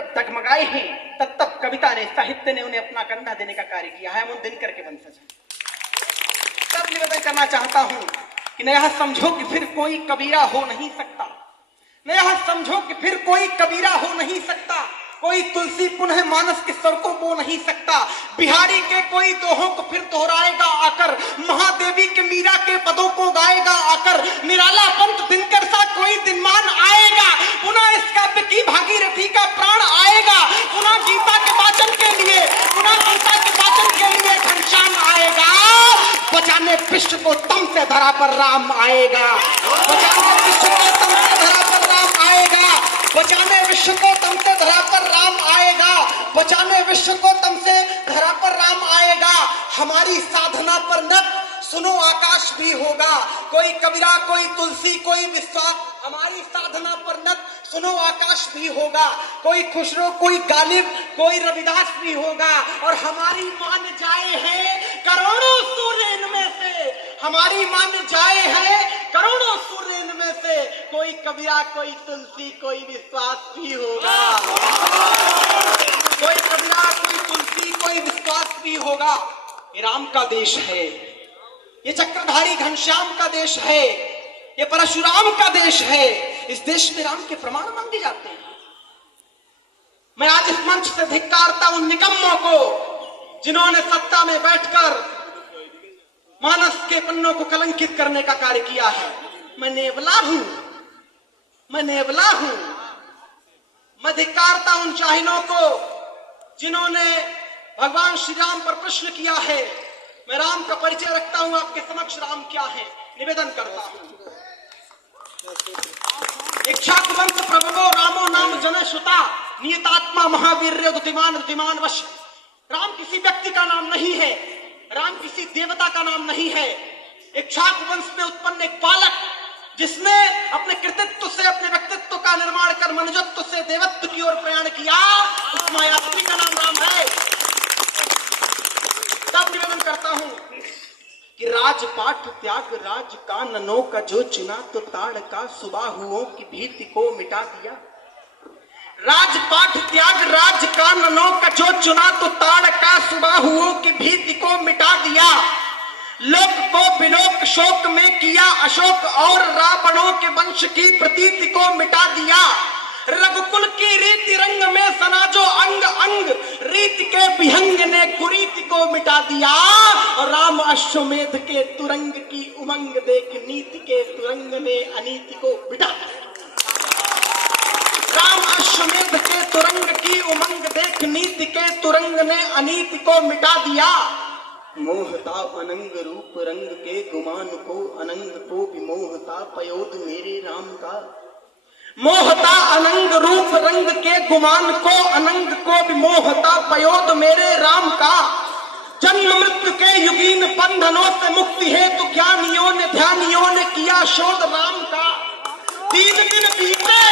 जब डगमगाए हैं तब तब कविता ने, साहित्य ने उन्हें अपना कंधा देने का कार्य किया है। हम उन दिनकर के वंशज हैं। तब निवेदन करना चाहता हूं कि न यह समझो कि फिर कोई कबीरा हो नहीं सकता, न यह समझो कि फिर कोई कबीरा हो नहीं सकता, कोई तुलसी पुनः मानस के स्वर को बो नहीं सकता, बिहारी के कोई दोहों को फिर दोहराएगा आकर, महादेवी के मीरा के पदों को गाएगा आकर, निराला पंत दिनकर सा कोई दिनमान आएगा, पुनः इस काव्य की भागीरथी का प्राण आएगा, पुनः गीता के वाचन के लिए, पुनः गीता के वाचन के लिए घनश्याम आएगा, बचाने विश्व को तम से धरा पर राम आएगा, बचाने विश्व को तम से धरा पर राम आएगा, बचाने विश्व को तम से धरा पर राम आएगा, बचाने विश्व को तम से धरा पर राम आएगा। हमारी साधना पर नत सुनो आकाश भी होगा, कोई कबीरा कोई तुलसी कोई विश्वास, हमारी साधना पर नत सुनो आकाश भी होगा, कोई खुसरो कोई गालिब कोई रविदास भी होगा, और हमारी मान जाए है करोड़ों सूर्य इनमें से, हमारी मान जाए है करोड़ों सूर्य इनमें से, कोई कबीरा कोई तुलसी कोई विश्वास भी होगा, कोई कबीरा कोई तुलसी कोई विश्वास भी होगा। ये राम का देश है, ये चक्रधारी घनश्याम का देश है, ये परशुराम का देश है। इस देश में राम के प्रमाण मांगे जाते हैं। मैं आज इस मंच से धिक्कारता उन निकम्मों को जिन्होंने सत्ता में बैठकर मानस के पन्नों को कलंकित करने का कार्य किया है। मैं नेवला हूं, मैं नेवला हूं। मैं धिक्कारता उन जाहिलों को जिन्होंने भगवान श्री राम पर प्रश्न किया है। मैं राम का परिचय रखता हूं आपके समक्ष। राम क्या है निवेदन करता हूं। इक्ष्वाकुवंश प्रभवो रामो नाम जन श्रुता, नियतात्मा महावीर्य दुतिमान दुतिमान वश। राम किसी व्यक्ति का नाम नहीं है, राम किसी देवता का नाम नहीं है। इक्ष्वाकुवंश में उत्पन्न एक बालक जिसने अपने कृतित्व से अपने व्यक्तित्व का निर्माण कर मनुजत्व से देवत्व की ओर प्रयाण किया, उस मायावी का नाम राम है। तब निवेदन करता हूं कि राजपाठ त्याग राज काननों का जो चुना तो ताड़ का सुबाहुओं की भीति को मिटा दिया। राजपाठ त्याग राज काननों का जो चुना तो ताड़ का सुबाहुओं की भीति को मिटा दिया। लोक को विलोक शोक में किया अशोक और रावणों के वंश की प्रतीति को मिटा दिया। रघुकुल की रीति रंग में सना जो अंग अंग, रीति के विहंग ने कुरीति को मिटा दिया। और राम अश्वमेध के तुरंग की उमंग देख नीति के तुरंग ने अनीति को मिटा दिया। राम अश्वमेध के तुरंग की उमंग देख नीति के तुरंग ने अनीति को मिटा दिया। मोहता अनंग रूप रंग के गुमान को अनंग को विमोहता पयोद मेरे राम का। मोहता अनंग रूप रंग के गुमान को अनंग को विमोहता पयोद मेरे राम का। जन्म मृत्यु के युगीन बंधनों से मुक्ति है तो ज्ञानियों ने ध्यानियों ने किया शोध राम का। 3 दिन बीते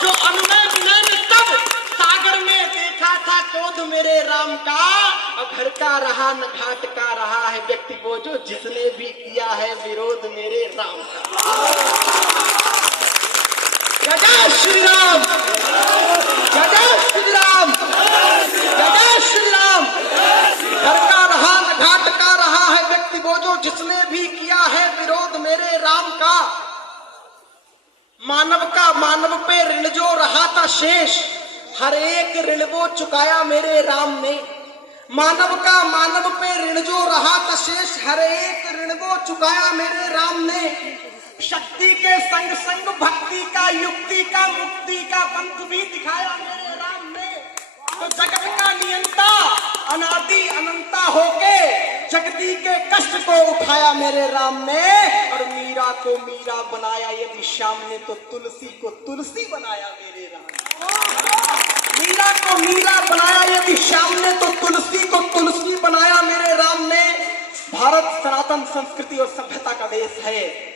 जो अनुनय विनय ने तब सागर में देखा था क्रोध मेरे राम का। घर का रहा न घाट का रहा है व्यक्ति वो जो जिसने भी किया है विरोध मेरे राम का। जय श्री राम, जय श्री राम, जय श्री राम। घर का रहा न घाट का रहा है व्यक्ति वो जो जिसने भी किया है विरोध मेरे राम का। मानव का मानव पे ऋण जो रहा था शेष, हर एक ऋण वो चुकाया मेरे राम ने। मानव का मानव पे ऋण जो रहा था शेष, हर एक ऋण वो चुकाया मेरे राम ने। शक्ति के संग संग भक्ति का युक्ति का मुक्ति का पंथ भी दिखाया मेरे राम ने। तो जगत का नियंता अनादि अनंता होके जगती के कष्ट को उठाया मेरे राम ने। और मीरा को मीरा बनाया यदि श्याम ने तो तुलसी को तुलसी बनाया मेरे राम। मीरा को मीरा बनाया यदि श्याम ने तो तुलसी को तुलसी बनाया मेरे राम ने। भारत सनातन संस्कृति और सभ्यता का देश है।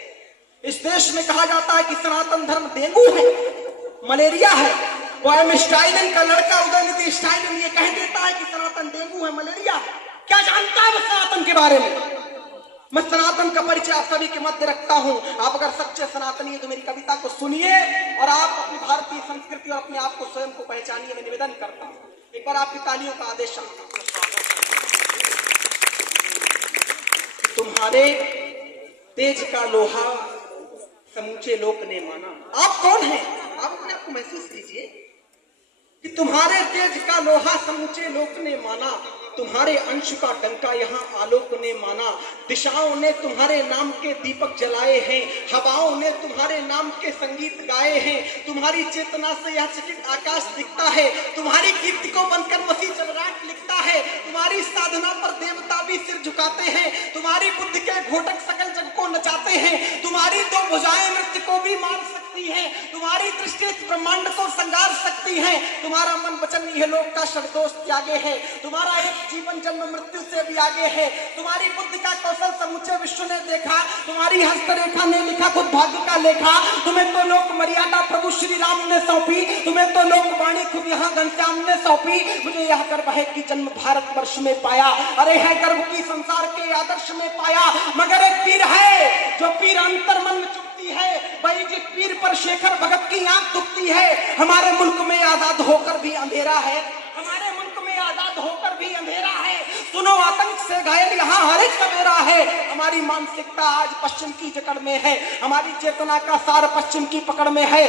इस देश में कहा जाता है कि सनातन धर्म डेंगू है, मलेरिया है। पोएम स्टाइलिन का लड़का उदयनिधि स्टाइलिन ये कह देता है कि सनातन डेंगू है, मलेरिया है। क्या जानता है वो सनातन के बारे में? मैं सनातन का परिचय आप सभी के मध्य रखता हूं। आप अगर सच्चे सनातनी है तो मेरी कविता को सुनिए और आप अपनी भारतीय संस्कृति और अपने आप को स्वयं को पहचानिए। मैं निवेदन करता हूं, एक बार आपकी तालियों का आदेश चाहता हूं। तुम्हारे तेज का लोहा समूचे लोक ने माना। आप कौन हैं? आप अपने आप को महसूस कीजिए कि तुम्हारे तेज का लोहा समूचे लोक ने माना, तुम्हारे अंश का डंका यहाँ आलोक ने माना। दिशाओं ने तुम्हारे नाम के दीपक जलाए हैं, हवाओं ने तुम्हारे नाम के संगीत गाए हैं। तुम्हारी चेतना से यह चकित आकाश दिखता है, तुम्हारी कीर्ति को बनकर मसीह चलराट लिखता है। तुम्हारी साधना पर देवता भी सिर झुकाते हैं, तुम्हारी बुद्धि के घोटक सकल जग को नचाते हैं। तुम्हारी दो भुजाएं मृत्यु को भी मार सकती है, तुम्हारी दृष्टि ब्रह्मांड को संगार सकती है। तुम्हारा मन वचन यह लोक का षडदोष त्यागे है, तुम्हारा एक जीवन जन्म मृत्यु से भी आगे है। तुम्हारी बुद्धि का कौशल समूचे विश्व ने देखा, तुम्हारी हस्तरेखा ने लिखा खुद भाग्य का लेखा। तुम्हें तो लोक मर्यादा प्रभु श्री राम ने सौंपी, तुम्हें तो लोक वाणी खुद यहाँ घनश्याम ने सौंपी। मुझे यह गर्व है कि जन्म भारत वर्ष में पाया, अरे है गर्व की संसार के आदर्श में पाया। मगर एक पीर है जो पीर अंतर मन में चुपती है, वही जिस पीर पर शेखर भगत की आंख दुखती है। हमारे मुल्क में आजाद होकर भी अंधेरा है, हमारे मुल्क में आजाद होकर भी अंधेरा है। सुनो आतंक से घायल यहाँ हर एक सवेरा है। हमारी मानसिकता आज पश्चिम की जकड़ में है, हमारी चेतना का सार पश्चिम की पकड़ में है,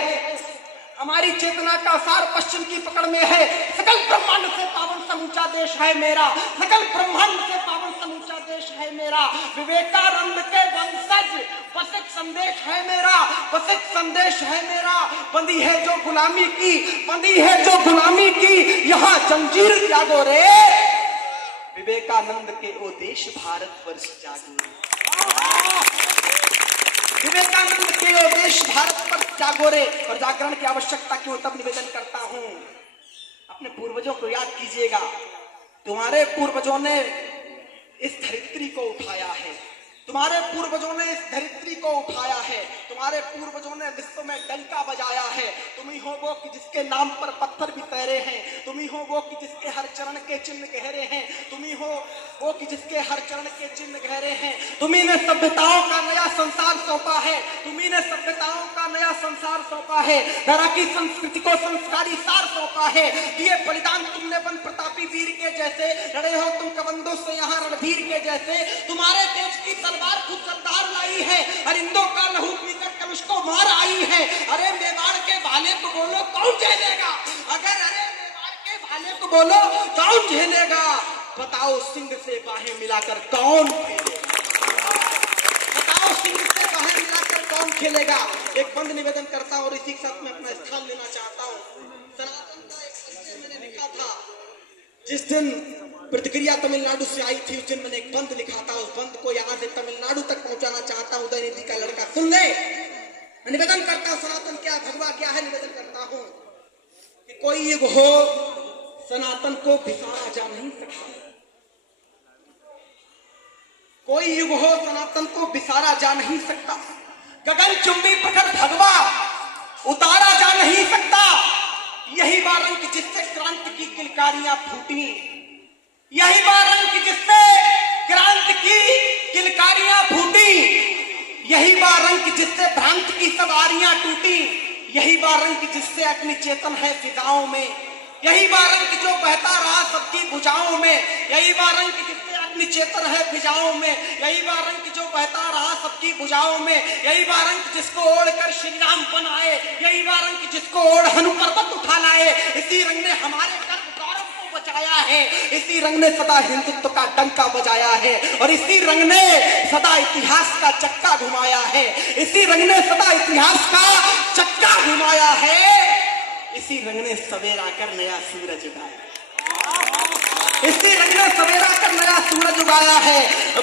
हमारी चेतना का सार पश्चिम की पकड़ में है। सकल ब्रह्मांड से पावन समूचा देश है मेरा, सकल ब्रह्मांड से पावन समूचा देश है मेरा। विवेकानंद के वंशज बस एक संदेश है मेरा, बस एक संदेश है मेरा। बंदी है जो गुलामी की, बंदी है जो गुलामी की, यहाँ जंजीर त्यागो रे। विवेकानंद के ओ देश भारत वर्ष जागो रे, विवेकानंद के ओ देश भारत पर जागो रे। और जागरण की आवश्यकता क्यों, तब निवेदन करता हूं, अपने पूर्वजों को याद कीजिएगा। तुम्हारे पूर्वजों ने इस धरित्री को उठाया है, तुम्हारे पूर्वजों ने इस धरित्री को उठाया है, तुम्हारे पूर्वजों ने विश्व में डंका बजाया है। तुम ही हो वो कि जिसके नाम पर पत्थर भी तैरे हैं, तुम ही हो वो कि जिसके हर चरण के चिन्ह गहरे हैं, तुम ही हो वो कि जिसके हर चरण के चिन्ह गहरे हैं। तुम्ही ने सभ्यताओं का नया संसार सौंपा है, तुम्ही ने सभ्यताओं का नया संसार सौंपा है। धरा की संस्कृति को संस्कारी सार सौंपा है। दिए बलिदान तुमने बन प्रतापी वीर के जैसे, लड़े हो तुम कबंदों से यहाँ रणधीर के जैसे। तुम्हारे देश की तलवार खुद सरदार लाई है, अरिंदों का लहू पीकर कलुष को मार आई है। अरे मेवाड़ के भाले को बोलो कौन झेलेगा, अगर अरे मेवाड़ के भाले को बोलो कौन झेलेगा। बताओ सिंह से बाहें मिलाकर कौन खेलेगा, बताओ सिंह से बाहें मिलाकर कौन खेलेगा। एक बंद निवेदन करता हूं और इसी के साथ मैं अपना स्थान लेना चाहता हूं। सनातन का एक संदेश मैंने लिखा था, जिस दिन प्रतिक्रिया तमिलनाडु से आई थी उस दिन मैंने एक बंद लिखा था। उस बंद को यहाँ से तमिलनाडु तक पहुंचाना चाहता हूँ। उदयनिधि का लड़का सुन ले। मैं निवेदन करता हूँ, सनातन क्या भगवा क्या है, निवेदन करता हूँ कि कोई युग हो सनातन को बिसारा जा नहीं सकता, कोई युग हो सनातन को बिसारा जा नहीं सकता। गगन चुंबी प्रखर भगवा उतारा जा नहीं सकता। यही बारंक जिससे क्रांति की किलकारियां फूटी, यही बारंक जिससे क्रांति की किलकारियां फूटी, यही बारंक जिससे भ्रांत की सवारियां टूटी, यही बारंक जिससे अग्नि चेतन है फिजाओं में, यही बारंक जो बहता रहा सबकी भुजाओं में, यही बारंक जिससे अग्नि चेतन है फिजाओं में, यही बारंक जो बहता रहा सबकी भुजाओं में, यही बारंक जिसको ओढ़कर श्री राम बनाए, यही बारंक जिसको ओढ़ हनु पर्वत उठा लाए। इसी रंग ने हमारे कर्म गौरव को बचाया है, इसी रंग ने सदा हिंदुत्व का डंका बजाया है, और इसी रंग ने सदा इतिहास का चक्का घुमाया है, इसी रंग ने सदा इतिहास का चक्का घुमाया है। इसी रंग ने सवेरा कर नया सूरज उगाया, इसी रंग ने सवेरा कर नया सूरज उगाया है।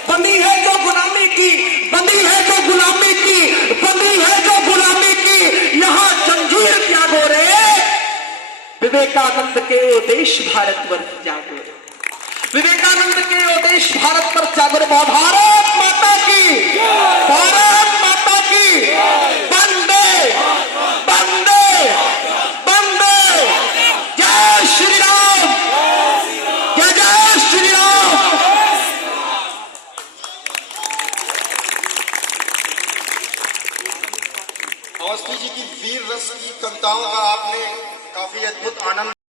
बंदी है जो गुलामी की, बंदी है जो गुलामी की, बंदी है जो गुलामी की, यहाँ जंजीर त्यागो रे। विवेकानंद के ओ देश भारत वर्ष जागो रे, विवेकानंद के ओ देश भारत वर्ष जागो रे। भारत माता की, भारत माता की।